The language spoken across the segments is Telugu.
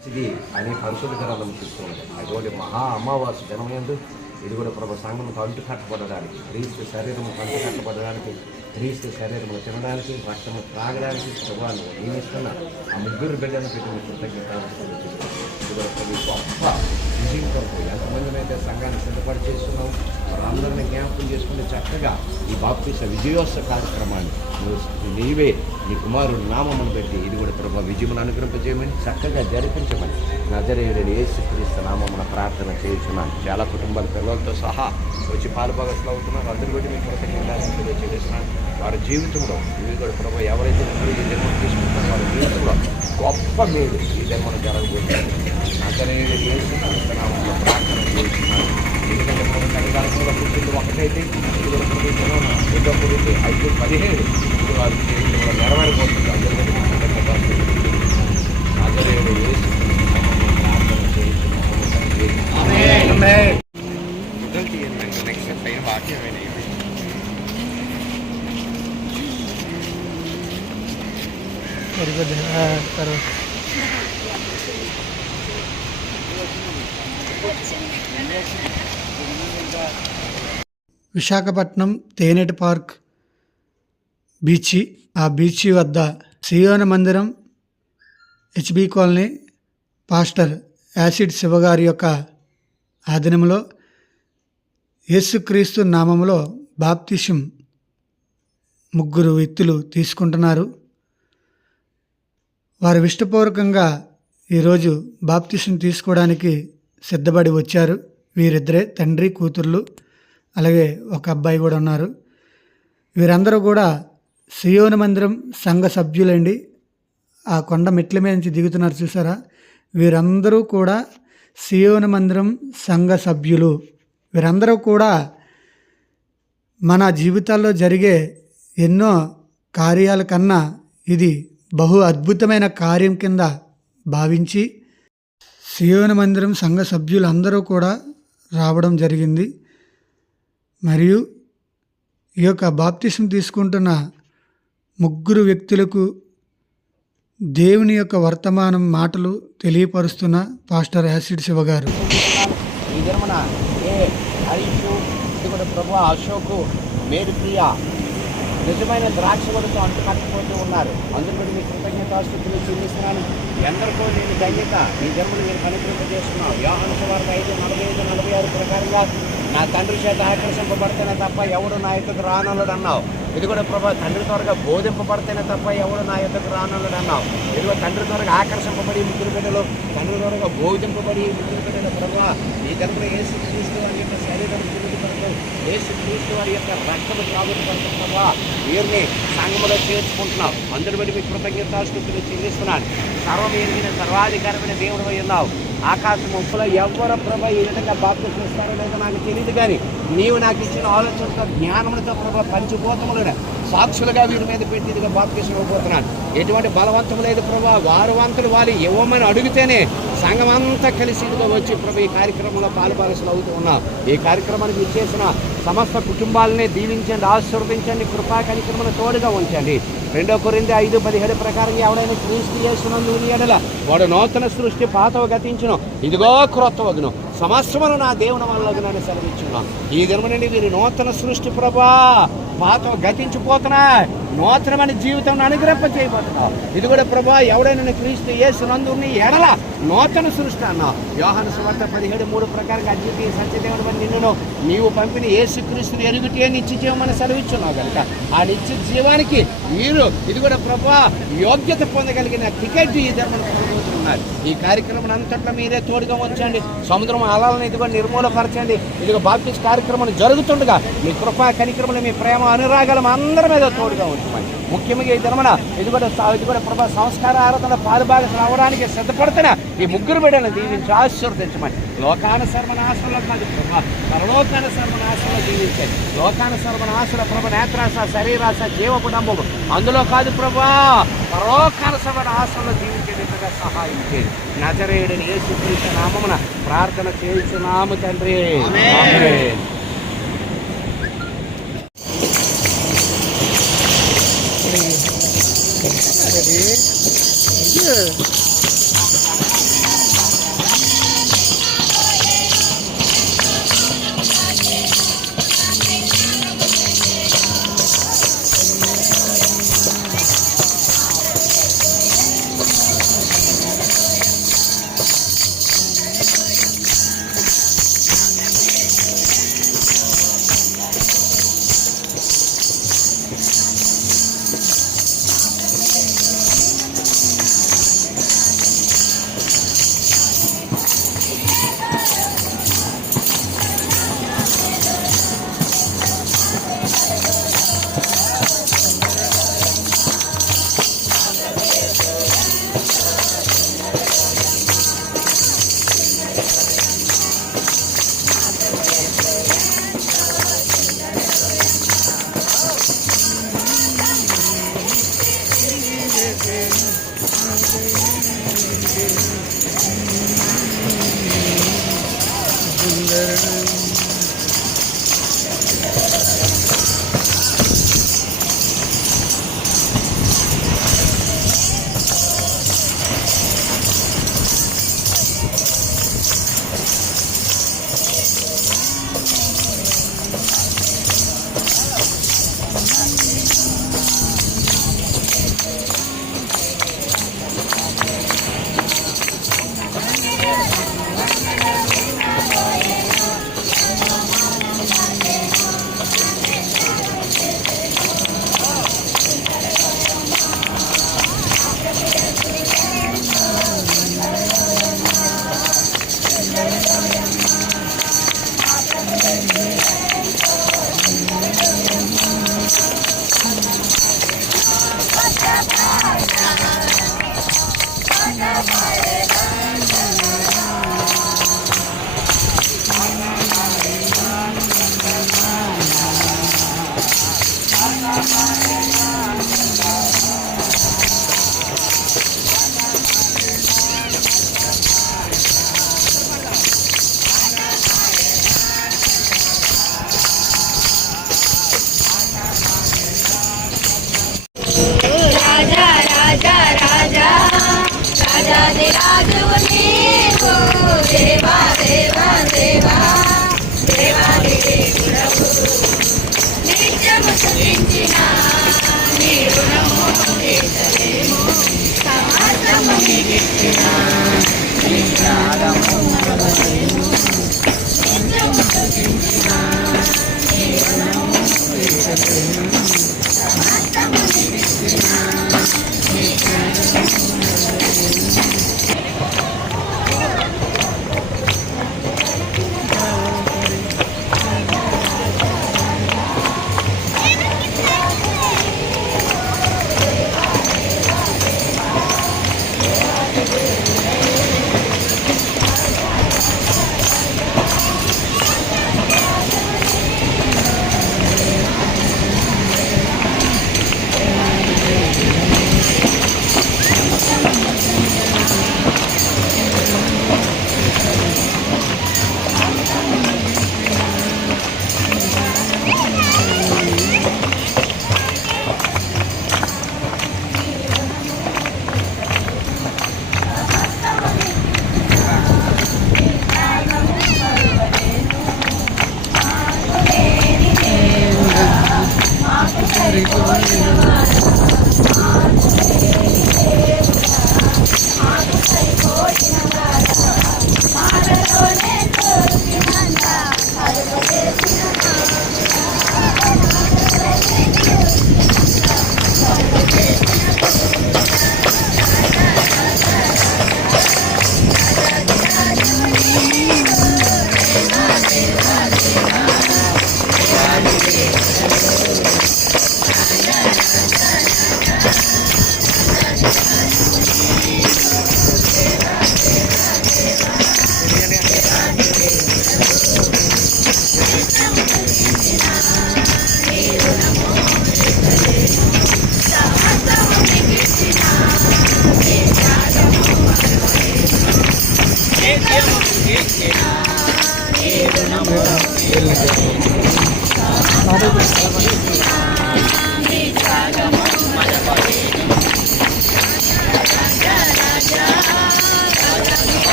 ఇది అని పరిశుద్ధ గ్రంథం చూస్తున్నది. అటువంటి మహా అమావాస్య జనమయందు ఇది కూడా ప్రభు సంఘముకు అంటు కట్టబడడానికి, క్రీస్తు శరీరము అంటు కట్టబడడానికి, క్రీస్తు శరీరము తినడానికి, రక్తము త్రాగడానికి ప్రభావం నియమిస్తున్న ఆ ముగ్గురు బిడ్డను పెట్టిన కృతజ్ఞత. ఇది కూడా ప్రభు గొప్ప విజయం కొరకు ఎంతమందిని అయితే సంఘాన్ని సిద్ధపడి చేస్తున్నాం వారందరినీ జ్ఞాపకం చేసుకుని చక్కగా ఈ బాప్తిస విజయోత్సవ కార్యక్రమాన్ని నీవే నీ కుమారుడు నామమును పెట్టి ఇది కూడా ప్రభు విజయమును అనుగ్రహింపజేయమని చక్కగా జరిపించమని నజరేయుడైన యేసుక్రీస్తు నామమున ప్రార్థన చేస్తున్నాను. చాలా కుటుంబాల పిల్లలతో సహా వచ్చి పాలుభాగస్లు అవుతున్నారు. అందరూ కూడా మీకు కృతజ్ఞతలు చేస్తున్నాను. వారి జీవితంలో ఇవి కూడా ప్రభు ఎవరైతే ఈ జన్మ తీసుకుంటారో వారి జీవితంలో గొప్ప మేలు ఈ జన్మను జరగబోతున్నారు. నజరేయుడైన యేసుక్రీస్తు నామమున ప్రార్థన చేస్తున్నాను. ఎందుకంటే మనం తల్లిదండ్రుల పుట్టింది ఒకటైతే ఇది కూడా ప్రభుత్వం రెండో పుట్టింది 5, 17 ఇది వారి జీవితంలో నెరవేరబోతుంది. అందరూ నజరేయుడైన యేసుక్రీస్తు నామమున ప్రార్థన చేస్తున్నాను. నెక్స్ట్ పైన వాక్యమైన విశాఖపట్నం తేనెటి పార్క్ బీచ్, ఆ బీచ్ వద్ద సియోను మందిరం హెచ్బి కాలనీ పాస్టర్ యాసిడ్ శివగారి యొక్క ఆధీనంలో యేసుక్రీస్తు నామములో బాప్తిసం 3 వ్యక్తులు తీసుకుంటున్నారు. వారు ఇష్టపూర్వకంగా ఈరోజు బాప్తిసం తీసుకోవడానికి సిద్ధపడి వచ్చారు. వీరిద్దరే తండ్రి కూతుర్లు, అలాగే ఒక అబ్బాయి కూడా ఉన్నారు. వీరందరూ కూడా సియోను మందిరం సంఘ సభ్యులండి. ఆ కొండ మెట్ల మీద నుంచి దిగుతున్నారు చూసారా, వీరందరూ కూడా సియోను మందిరం సంఘ సభ్యులు. వీరందరూ కూడా మన జీవితాల్లో జరిగే ఎన్నో కార్యాల కన్నా ఇది బహు అద్భుతమైన కార్యం కింద భావించి సియోను మందిరం సంఘ సభ్యులందరూ కూడా రావడం జరిగింది. మరియు ఈ యొక్క బాప్తిసం తీసుకుంటున్న 3 వ్యక్తులకు దేవుని యొక్క వర్తమానం మాటలు తెలియపరుస్తున్న పాస్టర్ యాసిడ్ శివ గారు. ఈ జన్మన హరీషు, ఇది కూడా ప్రభు అశోకు, మేరీ ప్రియ నిజమైన ద్రాక్ష వరకు అంటుకట్టబోతూ ఉన్నారు. అందరూ కూడా మీ కృతజ్ఞతాస్తుతులు చెల్లిస్తున్నాను. ఎందరికో నేను ధన్యత ఈ జన్మను మీరు కనుకరింపజేస్తున్నాను. యోహాను సువార్త 5:45, 46 ప్రకారంగా నా తండ్రి చేత ఆకర్షింపబడితేనే తప్ప ఎవడు నా యొక్కకు రానొల్లడు అన్నావు. ఇది కూడా ప్రభా తండ్రి త్వరగా బోధింపబడితేనే తప్ప ఎవడు నా యొక్కకు రానొల్లడు అన్నావు. ఇదిగో తండ్రి త్వరగా ఆకర్షింపబడి 3 బిడ్డలు, తండ్రి త్వరగా బోధింపబడి 3 బిడ్డలు ప్రభా ఈ జన్మలో యేసుక్రీస్తు వారి యొక్క శరీరం తిరుగుతున్నట్టు యేసుక్రీస్తు వారి యొక్క రక్తము త్రాగుతున్నట్టు ప్రభా వీరిని సంఘములో చేర్చుకుంటున్నావు. అందరి బట్టి మీకు కృతజ్ఞతాస్తుతులు చెల్లిస్తున్నాను. సర్వం ఎరిగిన సర్వాధికారమైన దేవుడు ఉన్నావు. ఆకాశం ఉప్పులో ఎవరు ప్రభా ఈ విధంగా బాప్తిసం ఇస్తారో లేదో నాకు తెలియదు, కానీ నీవు నాకు ఇచ్చిన ఆలోచనతో జ్ఞానములతో ప్రభా పంచిపోతములను సాక్షులుగా వీరి మీద పెట్టి ఇదిగా బాప్తిసం ఇవ్వబోతున్నాను. ఎటువంటి బలవంతం లేదు ప్రభా, వారు వంతులు వాళ్ళు ఇవ్వమని అడిగితేనే సంఘం అంతా కలిసి ఇదిగా వచ్చి ప్రభు ఈ కార్యక్రమంలో పాలుభాగస్సులు అవుతూ ఉన్నాం. ఈ కార్యక్రమానికి ఇచ్చేసిన సమస్త కుటుంబాలని దీవించండి, ఆశీర్వదించండి, కృపా కనికరమును తోడుగా ఉంచండి. 2 కొరింథీ 5:17 ప్రకారం ఎవడైనా క్రీస్తు యేసునందు ఉన్న యెడల వాడు నూతన సృష్టి, పాతవి గతించును, ఇదిగో క్రొత్తవగును, సమస్తమును నా దేవుని వల్లగునని సెలవిచ్చున్నాను. ఈ దినము నుండి వీరి నూతన సృష్టి ప్రభా, పాతవి గతించిపోతున్నాయి, నూతనమైన జీవితం అనుగ్రహం చేయబోతున్నావు. ఇది కూడా ప్రభా ఎవడైనా క్రీస్తు యేసునందు ఉన్న యెడల నూతన సృష్టి అన్నావు. యోహాను సువార్త 17:3 ప్రకారంగా అద్వితీయ సత్యదేవుడు నిన్ను నీవు పంపిన యేసుక్రీస్తుని ఎరుగుటే నిత్య జీవమని సెలవిచ్చున్నావు కనుక ఆ నిత్య జీవానికి వీరు ఇది కూడా ప్రభా యోగ్యత పొందగలిగిన టికెట్ ఈ ధర్మను పొందుతున్నారు. ఈ కార్యక్రమం అంతట్లో మీరే తోడుగా ఉంచండి. సముద్రం అలలను ఇదిగో నిర్మూలపరచండి. ఇదిగో బాప్టిస్ట్ కార్యక్రమం జరుగుతుండగా మీ కృపా కనిక్రమలు, మీ ప్రేమ అనురాగాలం అందరి మీద తోడుగా ఉంచమని, ముఖ్యంగా ఈ ధర్మన ఇది కూడా ప్రభా సంస్కార ఆరాధన పాలుభాగం రావడానికి సిద్ధపడుతున్న ఈ 3 బిడ్డలను దీవించి ఆశీర్వదించమని, లోకాన సర్వనాశంలో కాదు ప్రభా పరలోకాన సర్వనాశంలో దీవించండి. లోకాన సర్వనాశల ప్రభ నేత్రాశ, శరీరాశ, జీవపుడంబము అందులో కాదు ప్రభా పరలోకాన సర్వనాశంలో జీవించేటట్టుగా సహాయం చేయండి. నజరేయుడైన యేసుక్రీస్తు నామమున ప్రార్థన చేయుచున్నాము తండ్రి. ఆమేన్. Yeah. రాజా రాజా రాజా రాజాది రాజువు నీవు దేవా దేవా దేవా దేవాది దేవుడవు నిత్యము స్తుతించిన నీ రుణము తీర్చలేము సమస్తము నీకిచ్చిన నీ త్యాగము మరువలేము నిత్యము స్తుతించిన నీ రుణము తీర్చలేము సమస్తము నీకిచ్చిన నీ త్యాగము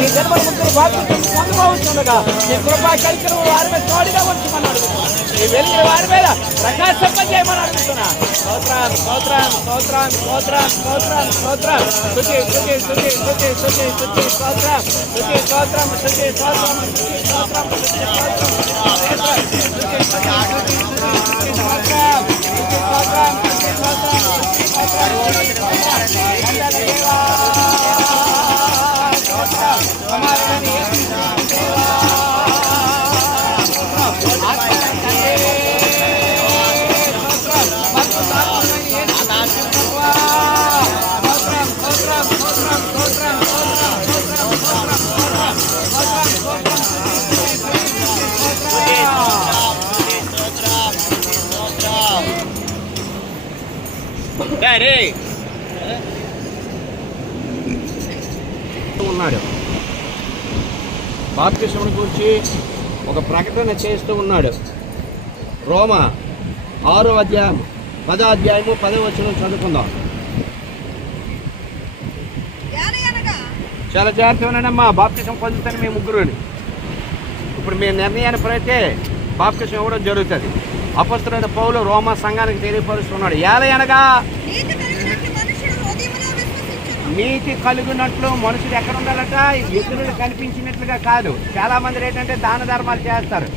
ఈ జన్మ ముగ్గురు బాప్తిసం పొందబోతుండగా నీ కృపా కనికరం వారి మీద తోడుగా ఉంచమని అడుగుతున్నా. ఈ వెలిగిన వారి మీద ప్రకాశింపజేయమని అడుగుతున్నా. స్తోత్రం స్తోత్రం స్తోత్రం స్తోత్రం స్తోత్రం స్తోత్రం స్తుతి స్తుతి స్తుతి స్తుతి స్తుతి స్తుతి స్తోత్రం స్తుతి స్తోత్రం స్తుతి స్తోత్రం స్తుతి స్తోత్రం స్తుతి ఉన్నాడు. బాప్తిస్మం గురించి ఒక ప్రకటన చేస్తూ ఉన్నాడు. రోమా 6వ అధ్యాయం 10వ అధ్యాయము 10వ వచనం చదువుకుందాం. చాలా జాగ్రత్తగానమ్మా. బాప్తిస్మం పొందుతాను మీ ముగ్గురుని. ఇప్పుడు మీ నిర్ణయాన్ని ప్రతే బాప్తిస్మం ఇవ్వడం జరుగుతుంది. అపొస్తలుడైన పౌలు రోమా సంఘానికి తెలియపరుస్తున్నాడు. ఏలయనగా నీతి కలిగినట్లు మనుషులు ఎక్కడ ఉండాలట? ఇతరులు కనిపించినట్లుగా కాదు. చాలా మంది ఏంటంటే దాన ధర్మాలు చేస్తారు,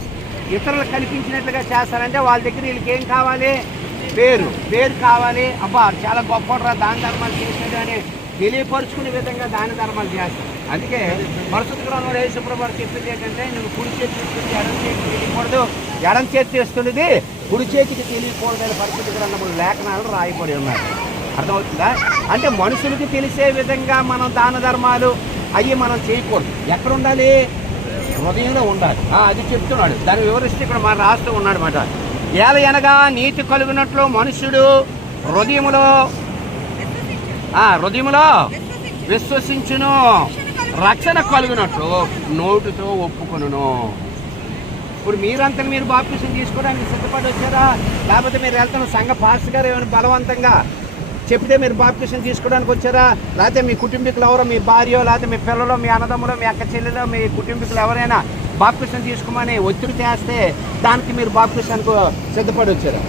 ఇతరులు కనిపించినట్లుగా చేస్తారంటే వాళ్ళ దగ్గర వీళ్ళకి ఏం కావాలి? పేరు కావాలి. అబ్బా చాలా గొప్పరా దాన ధర్మాలు చేసేది అని తెలియపరుచుకునే విధంగా దాన ధర్మాలు చేస్తారు. అందుకే పరిశుద్ధ గ్రంథంలో యేసుప్రభువు వారు చెప్పింది ఏంటంటే నువ్వు కుడి చేతి తీసుకుంటే ఎడం చేతికి తెలియకూడదు, ఎడం చేతి చేస్తున్నది కుడి చేతికి తెలియకూడదు అని పరిశుద్ధ గ్రంథంలో లేఖనాలు రాయబడి ఉన్నాయి. అర్థమవుతుందా? అంటే మనుషులకి తెలిసే విధంగా మనం దాన ధర్మాలు అవి మనం చేయకూడదు. ఎక్కడ ఉండాలి? హృదయంలో ఉండాలి. అది చెప్తున్నాడు. దాన్ని వివరిస్తే ఇక్కడ మన రాస్తూ ఉన్నాడు అన్నమాట. ఏలయనగా నీతి కలిగినట్లు మనుషుడు హృదయములో విశ్వసించును, రక్షణ కలుగునట్లు నోటితో ఒప్పుకొనును. ఇప్పుడు మీరంతా మీరు బాప్తిసం తీసుకోవడానికి సిద్ధపడి వచ్చారా? లేకపోతే మీరు వెళ్తున్న సంఘ పాస్టర్ గారు ఏమైనా బలవంతంగా చెప్తే మీరు బాప్తిసం తీసుకోవడానికి వచ్చారా? లేకపోతే మీ కుటుంబీకులు ఎవరో, మీ భార్యో, లేకపోతే మీ పిల్లలు, మీ అన్నదమ్ములు, మీ అక్క చెల్లెలు, మీ కుటుంబీకులు ఎవరైనా బాప్తిసం తీసుకోమని ఒత్తిడి చేస్తే దానికి మీరు బాప్తిసానికి సిద్ధపడి వచ్చారా?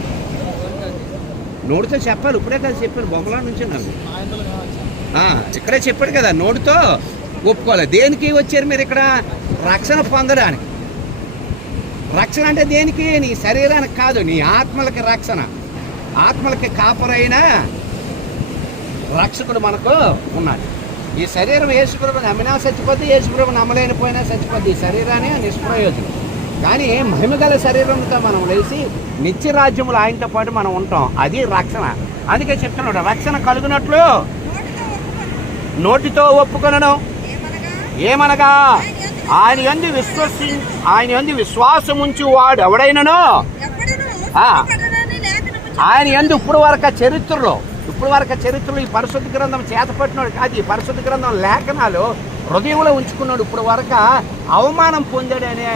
నోటితో చెప్పాలి. ఇప్పుడే కదా చెప్పారు, బొమ్మలా నుంచి నాకు ఇక్కడే చెప్పాడు కదా, నోటితో ఒప్పుకోవాలి. దేనికి వచ్చారు మీరు ఇక్కడ? రక్షణ పొందడానికి. రక్షణ అంటే దేనికి? నీ శరీరానికి కాదు, నీ ఆత్మలకి రక్షణ. ఆత్మలకి కాపరైన రక్షకుడు మనకు ఉన్నాడు. ఈ శరీరం యేసుప్రభుని నమ్మినా చచ్చిపోద్ది, యేసుప్రభుని నమ్మలేనిపోయినా చచ్చిపోద్ది. ఈ శరీరాన్ని నిష్ప్రయోజనం. కానీ మహిమగల శరీరంతో మనం లేచి నిత్య రాజ్యములు ఆయనతో పాటు మనం ఉంటాం. అది రక్షణ. అందుకే చెప్తున్నాడు, రక్షణ కలుగునట్లు నోటితో ఒప్పుకొనను. ఏమనగా ఆయన యందు విశ్వాసముంచి వాడు ఎవడైనను ఆయన యందు ఇప్పుడు వరకు చరిత్రలో ఈ పరిశుద్ధ గ్రంథం చేతపట్టినాడు కాదు. ఈ పరిశుద్ధ గ్రంథం లేఖనాలు హృదయంలో ఉంచుకున్నాడు. ఇప్పుడు వరకు అవమానం పొందాడనే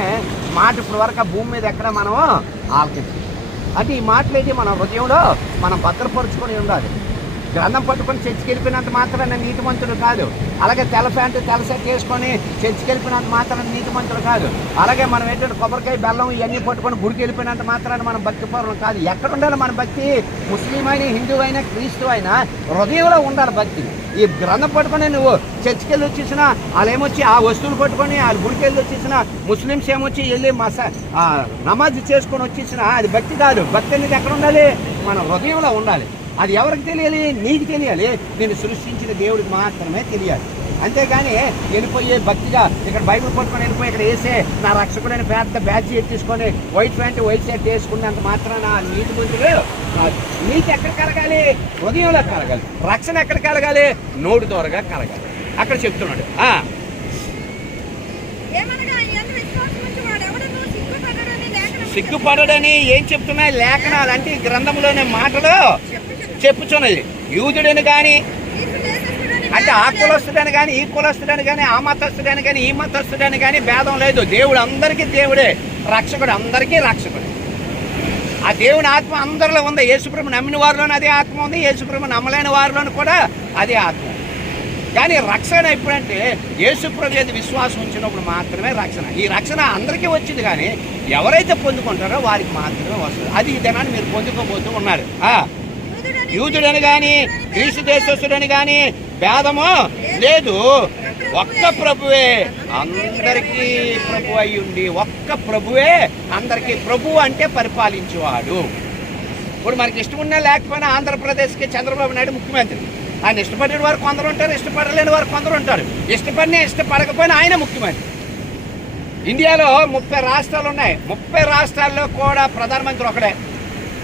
మాట ఇప్పుడు వరకు భూమి మీద ఎక్కడ మనం ఆలకించాం. అంటే ఈ మాటలు అయితే మన హృదయంలో మనం భద్రపరుచుకొని ఉండాలి. గ్రంథం పట్టుకొని చర్చికి వెళ్ళిపోయినంత మాత్రాన నీతిమంతుడు కాదు. అలాగే తెల్ల ప్యాంటు తెల్ల షర్ట్ వేసుకొని చర్చికి వెళ్ళిపోయినంత మాత్రాన నీతిమంతుడు కాదు. అలాగే మనం ఏంటంటే కొబ్బరికాయ బెల్లం ఇవన్నీ పట్టుకొని గుడికి వెళ్ళిపోయినంత మాత్రాన మనం భక్తి పరులు కాదు. ఎక్కడ ఉండాలి మన భక్తి? ముస్లిం అయినా, హిందూ అయినా, క్రీస్తు అయినా హృదయంలో ఉండాలి భక్తి. ఈ గ్రంథం పట్టుకొని నువ్వు చర్చికి వెళ్ళి వచ్చేసినా, వాళ్ళేమొచ్చి ఆ వస్తువులు పట్టుకొని వాళ్ళు గుడికి వెళ్ళి వచ్చేసినా, ముస్లిమ్స్ ఏమొచ్చి వెళ్ళి నమాజ్ చేసుకొని వచ్చేసినా అది భక్తి కాదు. భక్తి అనేది ఎక్కడ ఉండాలి? మన హృదయంలో ఉండాలి. అది ఎవరికి తెలియాలి? నీకు తెలియాలి. నేను సృష్టించిన దేవుడికి మాత్రమే తెలియాలి. అంతేగాని వెళ్ళిపోయే భక్తిగా ఇక్కడ బైబిల్ పట్టుకొని వెళ్ళిపోయి ఇక్కడ వేసే నా రక్షకుడైన పెద్ద బ్యాచ్ ఎత్తిసుకొని వైట్ ప్యాంటు వైట్ షర్ట్ వేసుకున్నంత మాత్రాన నీతి ముందులు నీతి ఎక్కడ కలగాలి? హృదయంలో కలగాలి. రక్షణ ఎక్కడ కలగాలి? నోటి ద్వారాగా కలగాలి. అక్కడ చెప్తున్నాడు. సిగ్గుపడడని ఏం చెప్తున్నాయి లేఖనాలు అంటే ఈ గ్రంథంలోనే మాటలు చెప్పుచున్నది. యూదుడని కానీ అంటే ఆ కులస్తుడని కానీ, ఈ కులస్తుడని కానీ, ఆ మతస్థుడని కానీ, ఈ మతస్థుడని కానీ భేదం లేదు. దేవుడు అందరికీ దేవుడే, రక్షకుడు అందరికీ రక్షకుడు. ఆ దేవుని ఆత్మ అందరిలో ఉంది. యేసుప్రభు నమ్మిన వారిలోనే అదే ఆత్మ ఉంది, యేసుప్రభు నమ్మలేని వారిలోనూ కూడా అదే ఆత్మ. కానీ రక్షణ ఎప్పుడంటే యేసుప్రభు మీద విశ్వాసం ఉంచినప్పుడు మాత్రమే రక్షణ. ఈ రక్షణ అందరికీ వచ్చింది, కానీ ఎవరైతే పొందుకుంటారో వారికి మాత్రమే వస్తుంది. అది ఈ దినాన్ని మీరు పొందుకోబోతూ ఉన్నారు. యూదుడని కానీ గ్రీసు దేశస్తుడని కానీ భేదము లేదు, ఒక్క ప్రభువే అందరికీ ప్రభు అయి ఉండి, ఒక్క ప్రభువే అందరికీ ప్రభు అంటే పరిపాలించేవాడు. ఇప్పుడు మనకి ఇష్టం ఉన్నా లేకపోయినా ఆంధ్రప్రదేశ్కి చంద్రబాబు నాయుడు ముఖ్యమంత్రి. ఆయన ఇష్టపడిన వారు కొందరు ఉంటారు, ఇష్టపడలేని వారు కొందరు ఉంటారు. ఇష్టపడినా ఇష్టపడకపోయినా ఆయన ముఖ్యమంత్రి. ఇండియాలో 30 రాష్ట్రాలు ఉన్నాయి. 30 రాష్ట్రాల్లో కూడా ప్రధానమంత్రి ఒకడే.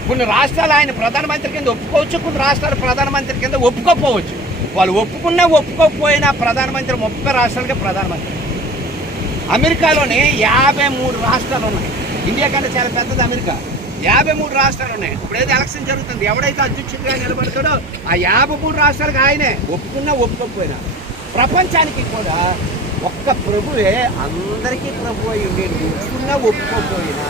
కొన్ని రాష్ట్రాలు ఆయన ప్రధానమంత్రి కింద ఒప్పుకోవచ్చు, కొన్ని రాష్ట్రాలు ప్రధానమంత్రి కింద ఒప్పుకోకపోవచ్చు. వాళ్ళు ఒప్పుకున్నా ఒప్పుకోకపోయినా ప్రధానమంత్రి 30 రాష్ట్రాలకే ప్రధానమంత్రి. అమెరికాలోని 53 రాష్ట్రాలు ఉన్నాయి. ఇండియా కంటే చాలా పెద్దది అమెరికా. 53 రాష్ట్రాలు ఉన్నాయి. ఇప్పుడు ఏదో ఎలక్షన్ జరుగుతుంది, ఎవడైతే అధ్యక్షుడిగా నిలబడతాడో ఆ 53 రాష్ట్రాలకు ఆయనే, ఒప్పుకున్నా ఒప్పుకోకపోయినా. ప్రపంచానికి కూడా ఒక్క ప్రభువే అందరికీ ప్రభు అయి ఉండేది. ఒప్పుకున్నా ఒప్పుకోకపోయినా,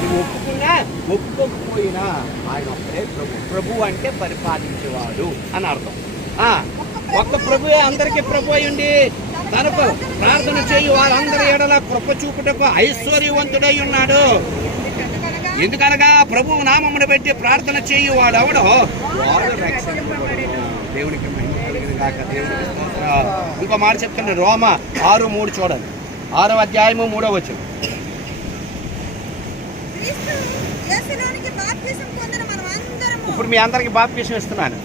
నువ్వు ఒప్పుకున్నా ఒప్పుకోకపోయినా ఆయన ఒక్కడే ప్రభు. ప్రభు అంటే పరిపాలించేవాడు అని అర్థం. ఒక్క ప్రభువే అందరికీ ప్రభు అయి ఉండి తనకు ప్రార్థన చేయు వారందరి ఎడల కృప చూపుటకు ఐశ్వర్యవంతుడై ఉన్నాడు. ఎందుకనగా ప్రభువు నామమును బట్టి ప్రార్థన చేయు వాడు ఎవడో వాడు రక్షింపబడును. దేవునికి మహిమ కలుగును గాక. దేవునికి స్తోత్రం. ఇంకో మాట చెప్తున్నాను, రోమా 6:3 చూడండి. 6వ అధ్యాయము 3వ వచనం. ఇప్పుడు మీ అందరికి బాప్తిసం ఇస్తున్నాను.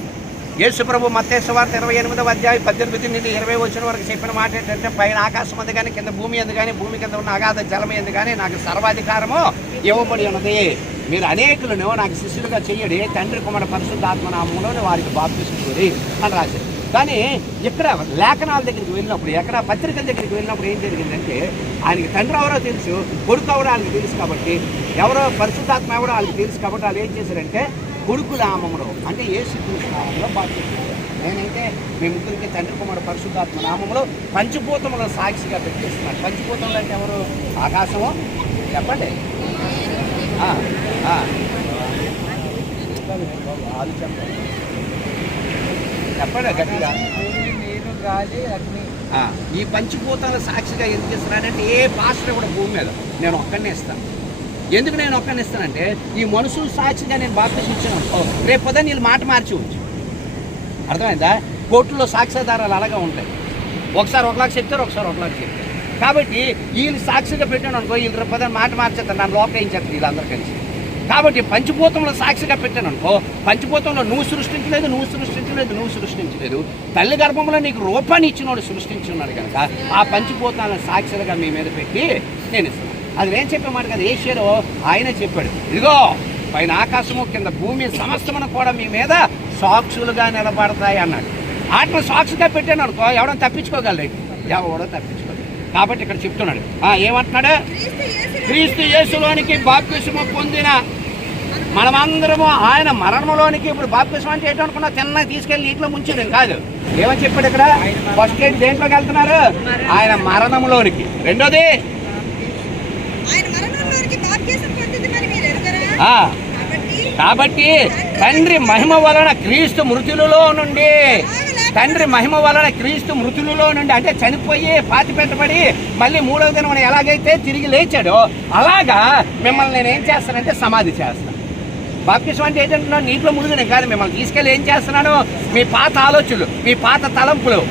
యేసు ప్రభు మత్తయి సువార్త 28వ అధ్యాయం 18 నుండి 20 వచనం వరకు చెప్పిన మాట ఏంటంటే, పైన ఆకాశం అందు కానీ కింద భూమి అందు కానీ భూమి కింద ఉన్న అగాధ జలం ఎందు కానీ నాకు సర్వాధికారము ఇవ్వబడి ఉన్నది. మీరు అనేకులను నాకు శిష్యులుగా చెయ్యడి, తండ్రి కుమార పరిశుద్ధాత్మ నామములో వారికి బాప్తిసం ఇవ్వడి అని రాశారు. కానీ ఇక్కడ లేఖనాల దగ్గరికి వెళ్ళినప్పుడు, ఎక్కడ పత్రికల దగ్గరికి వెళ్ళినప్పుడు ఏం జరిగిందంటే, ఆయనకి తండ్రి ఎవరో తెలుసు, కొడుకు ఎవరో వాళ్ళకి తెలుసు కాబట్టి, ఎవరో పరిశుద్ధాత్మ ఎవరో వాళ్ళకి తెలుసు కాబట్టి వాళ్ళు ఏం చేశారంటే కొడుకు నామములో అంటే యేసుక్రీస్తు నామములో బాప్తిసం. నేనైతే మీ ముగ్గురికి తండ్రి కుమార పరిశుద్ధాత్మ నామములో పంచభూతముల సాక్షిగా పెట్టేస్తున్నాను. పంచభూతములు అంటే ఎవరు? ఆకాశము చెప్పండి, చెప్పండి గట్టిగా. ఈ పంచభూతాల సాక్షిగా ఎందుకు ఇస్తున్నానంటే, ఏ పాస్టర్ కూడా భూమి మీద నేను ఒక్కడనే ఇస్తాను. ఎందుకు నేను ఒక్కడిని ఇస్తానంటే, ఈ మనుషులు సాక్షిగా నేను బాప్తిసం ఇచ్చాను, రేపు పొద్దున్న వీళ్ళు మాట మార్చివచ్చు. అర్థమైందా? కోర్టులో సాక్ష్యాధారాలు అలాగే ఉంటాయి. ఒకసారి ఒకలాగా చెప్తారు, ఒకసారి ఒకలాగా చెప్తారు. కాబట్టి వీళ్ళు సాక్షిగా పెట్టాను అనుకో, వీళ్ళు రేపు పొద్దున్న మాట మార్చేస్తారు, నన్ను లోపల ఏం చేస్తారు వీళ్ళందరూ కలిసి. కాబట్టి పంచభూతంలో సాక్షిగా పెట్టాను అనుకో, పంచభూతంలో నువ్వు సృష్టించలేదు, తల్లి గర్భంలో నీకు రూపాన్ని ఇచ్చినోడు సృష్టించున్నాడు కనుక ఆ పంచభూతాలను సాక్షులుగా మీ మీద పెట్టి నేను ఇస్తాను. అది నేను చెప్పే మాట కదా, ఏషియాలో ఆయనే చెప్పాడు, ఇదిగో పైన ఆకాశము కింద భూమి సమస్తమును కూడా మీ మీద సాక్షులుగా నిలబడతాయి అన్నాడు. వాటిని సాక్షిగా పెట్టాను అనుకో, ఎవడో తప్పించుకోగలడు, ఎవడో తప్పించుకోగలడు. కాబట్టి ఇక్కడ చెప్తున్నాడు, ఏమంటున్నాడు? క్రీస్తు యేసులోనికి బాప్తిసము పొందిన మనమందరము ఆయన మరణంలోనికి. ఇప్పుడు బాప్తిసం అంటే ఏంటో అనుకున్నా, తిన్న తీసుకెళ్ళి నీటిలో ముంచేది కాదు. ఏమని చెప్పాడు ఇక్కడ? ఫస్ట్ ఏంటి, దేంట్లోకి వెళ్తున్నారు? ఆయన మరణంలోనికి. రెండోది కాబట్టి తండ్రి మహిమ వలన క్రీస్తు మృతులలో నుండి, తండ్రి మహిమ వలన క్రీస్తు మృతులలో నుండి అంటే చనిపోయి పాతి పెట్టబడి మళ్ళీ 3వ దినం ఎలాగైతే తిరిగి లేచాడో అలాగా మిమ్మల్ని నేను ఏం చేస్తానంటే సమాధి చేస్తాను. బాప్తిసం అంటే ఏంటంటున్నాను? నీటిలో మునిగిన కాదు, మిమ్మల్ని తీసుకెళ్ళి ఏం చేస్తున్నాను? మీ పాత ఆలోచనలు, మీ పాత తలంపులు,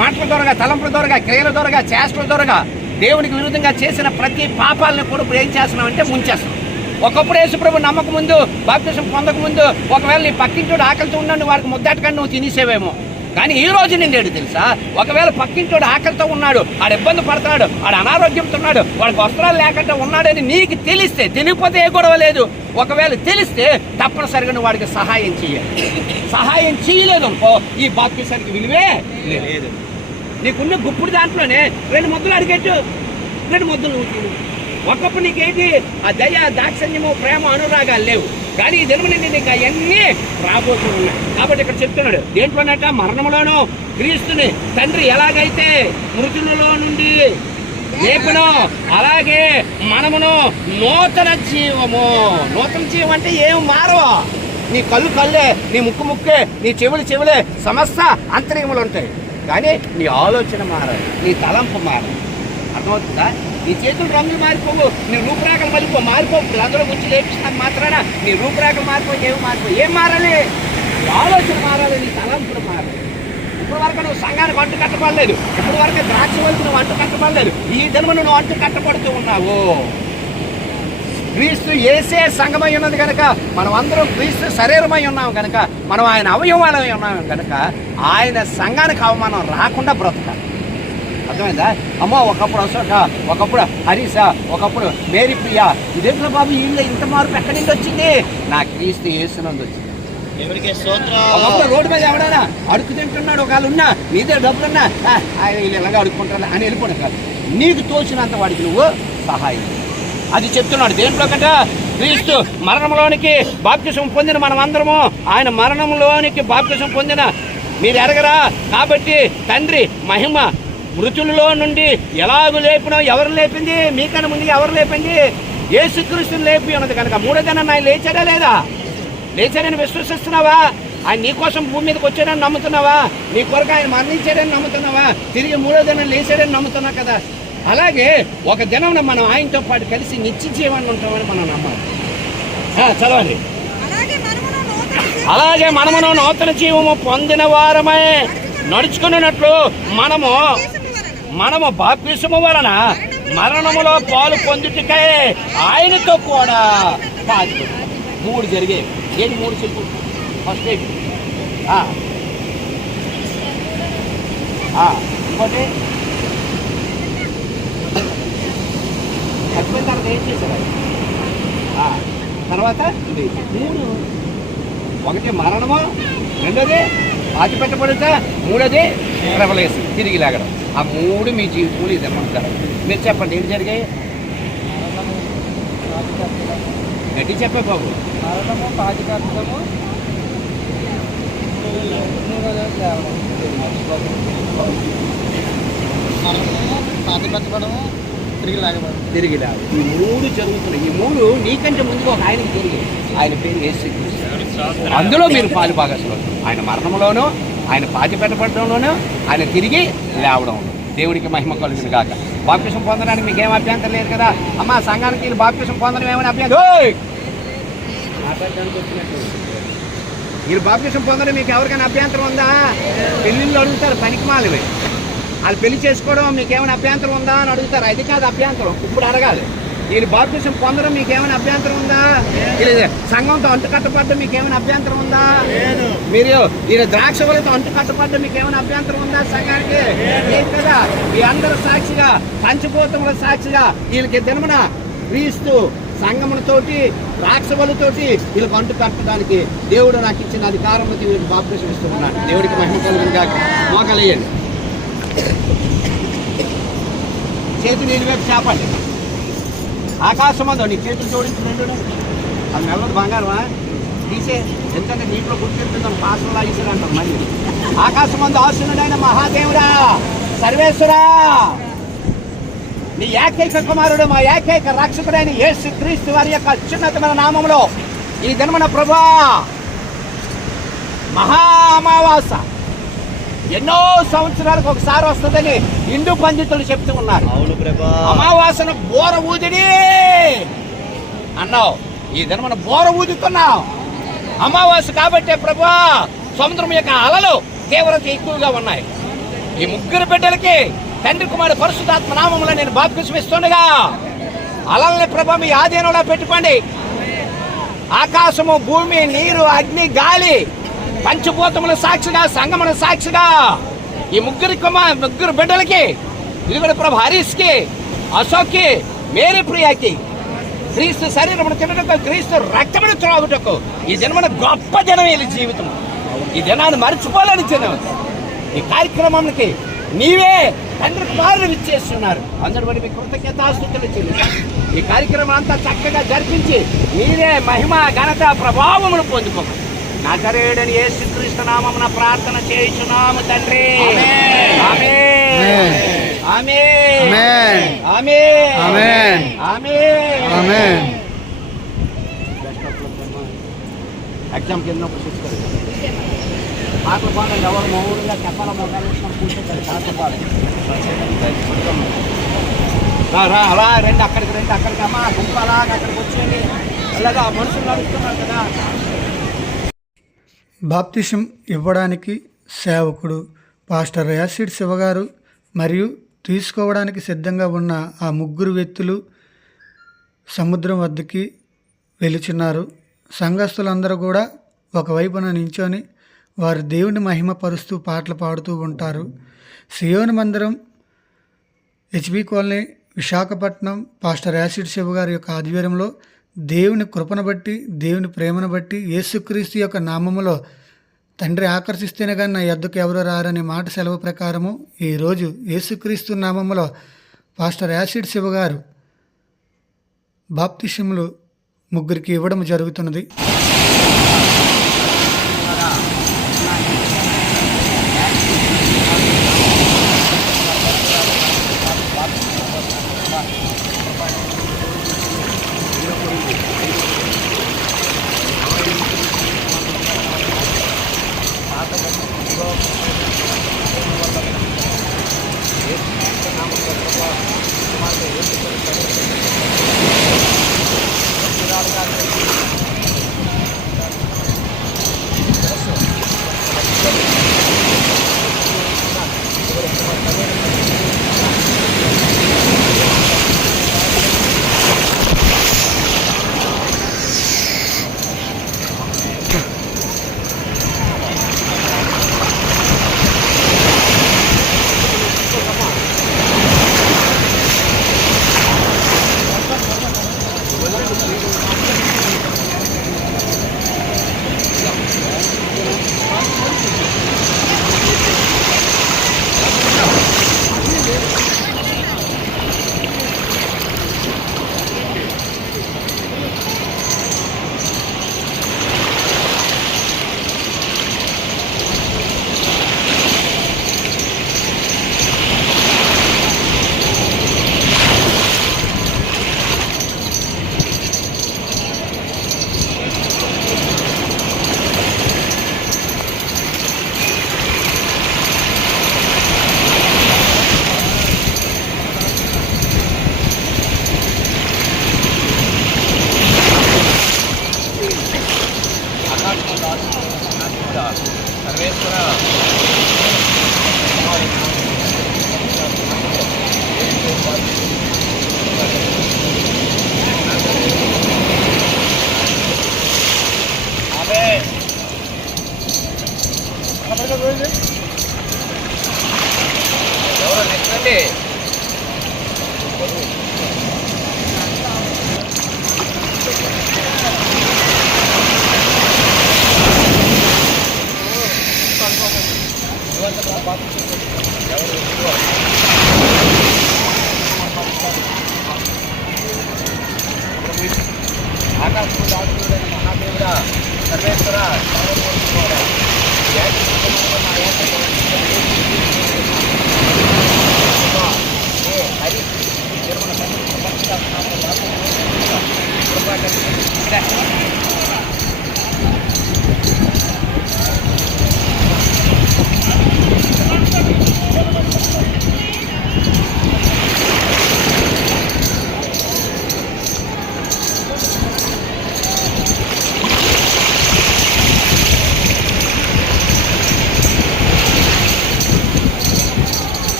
మాటల దొరగా, తలంపుల దొరగా, క్రియల దొరగా, చేష్టల దొరగా, దేవునికి విరుద్ధంగా చేసిన ప్రతి పాపాలను కూడా ఇప్పుడు ఏం చేస్తున్నాం అంటే ముంచేస్తున్నాం. ఒకప్పుడు యేసుప్రభు నమ్మక ముందు, బాప్తిసం పొందక ముందు ఒకవేళ నీ పక్కింటోడు ఆకలితో ఉన్నాడు, వాడికి ముద్దటకని నువ్వు తినేసేవేమో. కానీ ఈ రోజు నిండేడు తెలుసా, ఒకవేళ పక్కింటోడు ఆకలితో ఉన్నాడు, ఆడు ఇబ్బంది పడుతున్నాడు, ఆడు అనారోగ్యంతో ఉన్నాడు, వాడికి వస్త్రాలు లేకుండా ఉన్నాడని నీకు తెలిస్తే, తెలియకపోతే ఏ గొడవ లేదు, ఒకవేళ తెలిస్తే తప్పనిసరిగా నువ్వు వాడికి సహాయం చేయాలి. సహాయం చేయలేదు అనుకో, ఈ బాప్తిసానికి విలువే లేదు. నీకున్న గుప్పుడు దాంట్లోనే 2 ముద్దలు అడిగేట్టు, 2 ముద్దలు నువ్వు తిను. ఒకప్పుడు నీకేంటి ఆ దయ, దాక్షణ్యము, ప్రేమ, అనురాగాలు లేవు, కానీ ఈ దినము నుండి నీకు అవన్నీ రాబోతూ ఉన్నాయి. కాబట్టి ఇక్కడ చెప్తున్నాడు, దేంట్లోనట? మరణంలోనూ క్రీస్తుని తండ్రి ఎలాగైతే మృతులలో నుండి లేపునో అలాగే మనమును నూతన జీవము. నూతన జీవం అంటే ఏం మారవా? నీ కళ్ళు కళ్ళే, నీ ముక్కు ముక్కే, నీ చెవులు చెవులే, సమస్త అంతర్యములు ఉంటాయి. కానీ నీ ఆలోచన మారాలి, నీ తలంపు మారాలి. అర్థమవుతుందా? నీ చేతులు రంగులు మారిపోవు, నీ రూపురేఖలు మారిపోవు. అందరూ వచ్చి లేపిస్తాను మాత్రాన నీ రూపురేఖలు మారిపోయి ఏం మారాలి? నీ ఆలోచన మారాలి, నీ తలంపులు మారాలి. ఇప్పుడు వరకు నువ్వు సంఘానికి అంటు కట్టబడలేదు, ఇప్పుడు వరకు ద్రాక్ష వరకు నువ్వు అంటు కట్టబడలేదు. ఈ దినము నువ్వు అంటు కట్టబడుతూ ఉన్నావు. క్రీస్తు యేసే సంఘమై ఉన్నది కనుక మనం అందరం క్రీస్తు శరీరమై ఉన్నాం కనుక మనం ఆయన అవయవాలమై ఉన్నాం కనుక ఆయన సంఘానికి అవమానం రాకుండా బ్రతకాలి. అర్థమైందా? అమ్మో ఒకప్పుడు అశోక, ఒకప్పుడు హరీష, ఒకప్పుడు మేరీ ప్రియ, ఇదేంట్లో బాబు వీళ్ళు ఇంత మార్పు ఎక్కడి నుంచి వచ్చింది? నా క్రీస్తు యేసునందు వచ్చింది. ఒకప్పుడు రోడ్డు మీద ఎవడైనా అడుగు తింటున్నాడు, ఒకవేళ ఉన్నా నీదే డబ్బులున్నా వీళ్ళు ఎలాగ అడుక్కుంటారు అని వెళ్ళిపోవడం కాదు. నీకు తోచినంత వాడికి నువ్వు సహాయం. అది చెప్తున్నాడు. దేంట్లో కంట క్రీస్తు మరణంలోనికి బాప్తిసం పొందిన మనం అందరము ఆయన మరణంలోనికి బాప్తిసం పొందిన మీరు ఎరగరా? కాబట్టి తండ్రి మహిమ మృతులలో నుండి ఎలాగూ లేపినో, ఎవరు లేపింది? మీకన్నా ముందు ఎవరు లేపింది? యేసుక్రీస్తుని లేపి ఉన్నది కనుక మూడో దినాన్ని ఆయన లేచాడా లేదా? లేచాడని విశ్వసిస్తున్నావా? ఆయన నీ కోసం భూమి మీదకి వచ్చాడని నమ్ముతున్నావా? నీ కొరకు ఆయన మరణించాడని నమ్ముతున్నావా? తిరిగి మూడో దినం లేచాడని నమ్ముతున్నావు కదా. అలాగే ఒక దినం మనం ఆయనతో పాటు కలిసి నిత్య జీవాన్ని ఉంటామని మనం నమ్మాలి. చదవండి. అలాగే మనమును నూతన జీవము పొందిన వారమై నడుచుకున్నట్లు మనము బాప్తిసము వలన మరణములో పాలు పొందుటకై ఆయనతో కూడా పాటు. 3 జరిగాయి. ఏంటి 3 చెప్పు? ఫస్ట్ ఇంకోటి చచ్చిపోయిన తర్వాత ఏం చేశారు? తర్వాత ఇది 3. ఒకటి మరణము, రెండోది పాతి పెట్టబడుతా, మూడోది రెవల్యూషన్, తిరిగి లాగడం. ఆ 3 మీ జీవితంలో ఇది అమ్మంటారు. మీరు చెప్పండి ఏంటి జరిగాయి? గట్టి చెప్పే బాబు. మరణము, పాతి పెట్టడము, పాతి పెట్టడము, తిరిగి లాగడం. ఈ 3 జరుగుతున్నాయి. ఈ 3 నీకంటే ముందుగా ఒక ఆయనకి జరిగాయి. ఆయన పేరు యేసుక్రీస్తు. అందులో మీరు పాలు భాగస్వాములు. ఆయన మరణంలోనూ, ఆయన పాతి పెట్టబడడంలోనూ, ఆయన తిరిగి లేవడం. దేవుడికి మహిమ కలుగును గాక. బాప్తిసం పొందడానికి మీకు ఏం అభ్యంతరం లేదు కదా? అమ్మ సంఘానికి వీళ్ళు బాప్తిసం పొందడం ఏమైనా అభ్యంతరం? వీళ్ళు బాప్తిసం పొందడం మీకు ఎవరికైనా అభ్యంతరం ఉందా? పెళ్ళిళ్ళు అడుగుతారు పనికి మాలివి. వాళ్ళు పెళ్లి చేసుకోవడం మీకు ఏమైనా అభ్యంతరం ఉందా అని అడుగుతారు. అది కాదు అభ్యంతరం, ఇప్పుడు అడగాలి. వీళ్ళు బాప్తిసం పొందడం మీకు ఏమైనా అభ్యంతరం ఉందా? సంఘంతో అంటు కట్టబడ్డం మీకు ఏమైనా అభ్యంతరం ఉందా? మీరు వీళ్ళ ద్రాక్ష వలతో అంటు కట్టబడ్డం మీకు ఏమైనా అభ్యంతరం ఉందా? సంఘానికి లేదు కదా. ఈ అందరూ సాక్షిగా, పంచభూతముల సాక్షిగా వీళ్ళకి దినమున క్రీస్తు సంఘములతోటి ద్రాక్షవలతోటి వీళ్ళకి అంటు కట్టడానికి దేవుడు నాకు ఇచ్చిన అధికారంలో వీళ్ళకి బాప్తిసం ఇస్తున్నాడు. దేవుడికి మహిమ కలుగును గాక. మోకలేయండి. చేతి నీళ్ళు వైపు చేపండి. ఆకాశం అందో నీ చేతులు జోడించినట్టు అది మెల్లదు బంగారమా తీసే. ఎందుకంటే నీటిలో గుర్తింటుందని పాసంలా ఇసురు అంటారు. మళ్ళీ ఆకాశం అందు ఆశనుడైన మహాదేవుడా, సర్వేశ్వరా, నీ ఏకైక కుమారుడు, మా ఏకైక రక్షకుడైన యేసుక్రీస్తు వారి యొక్క అత్యున్నతమైన నామములో ఈ దినమున ప్రభువా మహా అమావాస ఎన్నో సంవత్సరాలకు ఒకసారి వస్తుందని హిందూ పండితులు చెప్తూ ఉన్నారు. అమావాసను బోర ఊదిడి అన్నావు. ఈ దినమున బోర ఊదుతున్నావు. అమావాస కాబట్టే ప్రభువా సముద్రం యొక్క అలలు తీవ్రత ఎక్కువగా ఉన్నాయి. ఈ 3 బిడ్డలకి తండ్రి కుమారుడు పరిశుద్ధాత్మ నామములో నేను బాప్తిసం ఇస్తుండగా అలల్ని ప్రభు మీ ఆధీనంలో పెట్టుకోండి. ఆకాశము, భూమి, నీరు, అగ్ని, గాలి, పంచభూతముల సాక్షిగా, సంగముల సాక్షిగా ఈ 3 బిడ్డలకి, ఇదిగోడు ప్రభు హరీష్కి, అశోక్కి, మేరీ ప్రియాకి క్రీస్తు శరీరమును తినటకు, క్రీస్తు రక్తమును త్రాగుటకు ఈ జన్మన గొప్ప జనం వీళ్ళ జీవితం. ఈ జనాన్ని మర్చిపోలేని జనం. ఈ కార్యక్రమానికి నీవే తండ్రి కుమారుడు ఇచ్చేస్తున్నారు. అందరి బట్టి మీ కృతజ్ఞతాస్తుతులు చెల్లించారు. ఈ కార్యక్రమం అంతా చక్కగా జరిపించి నీవే మహిమ, ఘనత, ప్రభావమును పొందుకో. నజరేయుడని యేసుక్రీస్తు నామమున ప్రార్థన చేయుచున్నాము తండ్రి. ఆమేన్. ఆమేన్. ఆమేన్. ఆమేన్. ఆమేన్. ఎగ్జామ్ కింద పాటలు పాటలు ఎవరు మౌనంగా చెప్పాల మొదలు కూర్చుంటారు పాటలు పాటలు అలా రండి అక్కడికి అమ్మా గుంపు అలాగా అక్కడికి వచ్చేయండి. అలాగా మనుషులు నడుస్తున్నారు కదా. బాప్తిసం ఇవ్వడానికి సేవకుడు పాస్టర్ యాసిడ్ శివగారు మరియు తీసుకోవడానికి సిద్ధంగా ఉన్న ఆ ముగ్గురు వ్యక్తులు సముద్రం వద్దకి వెలుచున్నారు. సంఘస్థులందరూ కూడా ఒకవైపున నించొని వారు దేవుని మహిమపరుస్తూ పాటలు పాడుతూ ఉంటారు. సియోను మందిరం, HB colony, Visakhapatnam pastor acid Shiva గారి యొక్క ఆధ్వర్యంలో దేవుని కృపను బట్టి, దేవుని ప్రేమను బట్టి, యేసుక్రీస్తు యొక్క నామములో తండ్రి ఆకర్షిస్తేనే కానీ నా యొద్దకు ఎవరు రారనే మాట సెలవు ప్రకారము ఈరోజు యేసుక్రీస్తు నామములో పాస్టర్ యాసిడ్ శివ గారు బాప్తిసములు ముగ్గురికి ఇవ్వడం జరుగుతున్నది. ఎవరో నెక్స్ట్ అండి. ఆకాశము దాచుడైన మహాదేవుడా సర్వేశ్వర సర్వమూర్తివాడా, హరి నిర్మల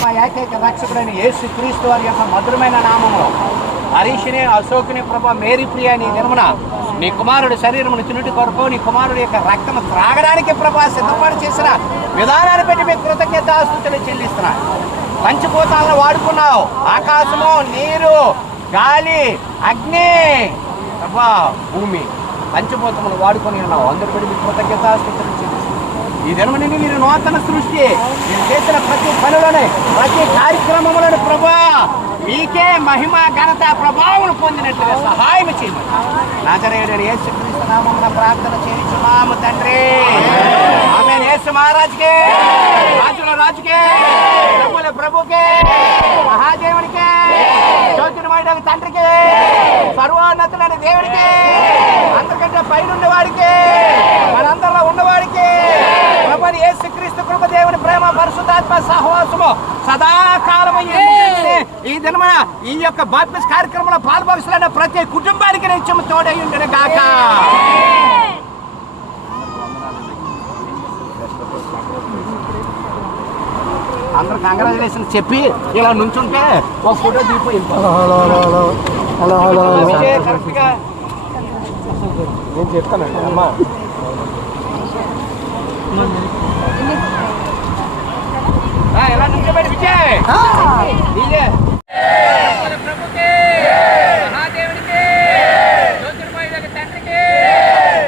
మా ఏకైక రక్షకుడైన యేసు క్రీస్తు వారి యొక్క మధురమైన నామములో హరీష్ని అశోక్ని ప్రభా మేరీ ప్రియ నీ దినమున నీ కుమారుడి శరీరమును తినుటి కొరకు నీ కుమారుడి యొక్క రక్తము త్రాగడానికి ప్రభా సిద్ధపాటు చేసిన విధానాన్ని బట్టి మీకు కృతజ్ఞతాస్తుతులు చెల్లిస్తున్నా. పంచభూతాలను వాడుకున్నావు, ఆకాశము, నీరు, గాలి, అగ్ని, ప్రభా భూమి, పంచభూతములు వాడుకొని ఉన్నావు. అందరి బట్టి మీకు కృతజ్ఞతాస్తుతులు చెల్లిస్తున్నాను. ఈ దినము నుండి మీరు నూతన సృష్టి, మీరు చేసిన ప్రతి పనులను, ప్రతి కార్యక్రమములను ప్రభా మీకే మహిమ, ఘనత, ప్రభావం పొందినట్లుగా సహాయం చేయమని నజరేయుడైన యేసుక్రీస్తు నామమున ప్రార్థన చేయించున్నాము తండ్రి. ఆమేన్. యేసు మహారాజుకే, రాజుల రాజుకే, ప్రభుల ప్రభుకే, మహాదేవునికే, జ్యోతిర్మయుడైన తండ్రికి, సర్వోన్నతులైన దేవుడికి, అందరికంటే పైనున్న వాడికి, మనందరిలో ఉన్నవాడికి, ప్రభుని యేసుక్రీస్తు కృప, దేవుని ప్రేమ, పరిశుద్ధాత్మ సహవాసము సదాకాలము ఈ దినమున ఈ యొక్క బాప్టిస్ట్ కార్యక్రమంలో పాల్పొందిన ప్రతి కుటుంబానికి నిత్యము తోడై ఉండును గాక. అందరూ కంగ్రాచులేషన్ చెప్పి ఇలా నుంచుంటే ఒక ఫోటో దిగిపోయి కరెక్ట్గా నేను చెప్తానండి అమ్మా. ఎలా నుంచోబెట్టి విజయ్ ప్రభుకే, మహాదేవునికి, జ్యోతిర్మయుడైన తండ్రికి,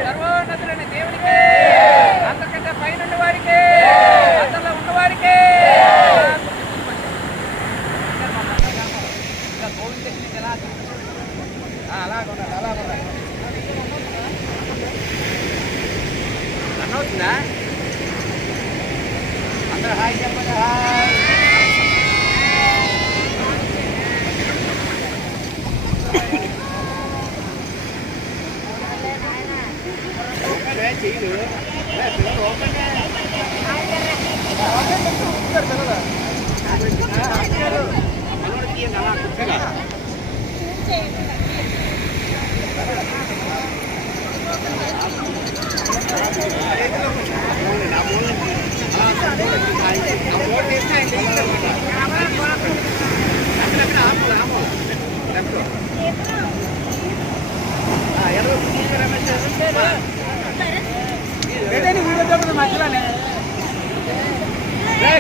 సర్వోన్నతులైన దేవునికి, అందరికంటే పైన వారికి, అందరిలో ఉన్నవారికి, అలాగుండాలి. అన్నవుతుందా? అందరూ హాయ్ చెప్పండి. హాయ్.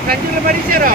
కంచులు పడిచారు.